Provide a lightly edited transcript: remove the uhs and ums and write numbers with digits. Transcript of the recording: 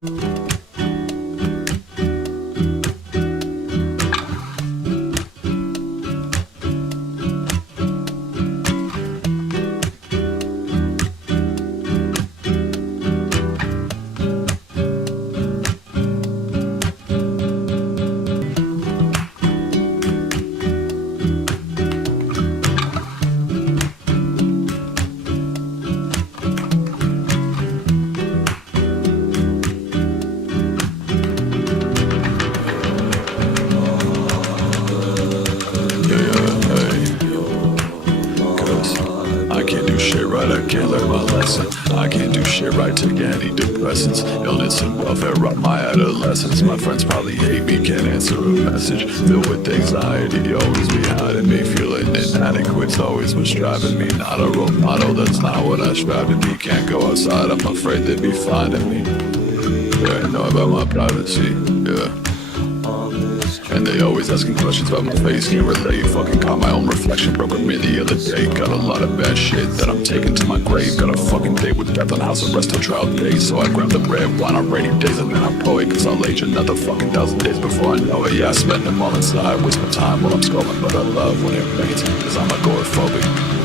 I can't do shit right, I can't learn my lesson. I can't do shit right, take antidepressants. Illness and welfare robbed my adolescence. My friends probably hate me, can't answer a message. Filled with anxiety, always behind me. Feeling inadequate's always what's driving me. Not a role model, that's not what I strive to be. Can't go outside, I'm afraid they'd be finding me. Yeah, I know about my privacy, yeah. And they always asking questions about my face, can't relate. Fucking caught my own reflection, broke with me the other day. Got a lot of bad shit that I'm taking to my grave. Got a fucking date with death on house arrest till trial days. So I grab the red wine on rainy days and then I pour it, cause I'll age another fucking 1,000 days before I know it. Yeah, I spend them all inside, waste my time while I'm scrolling, but I love when it rains, cause I'm agoraphobic.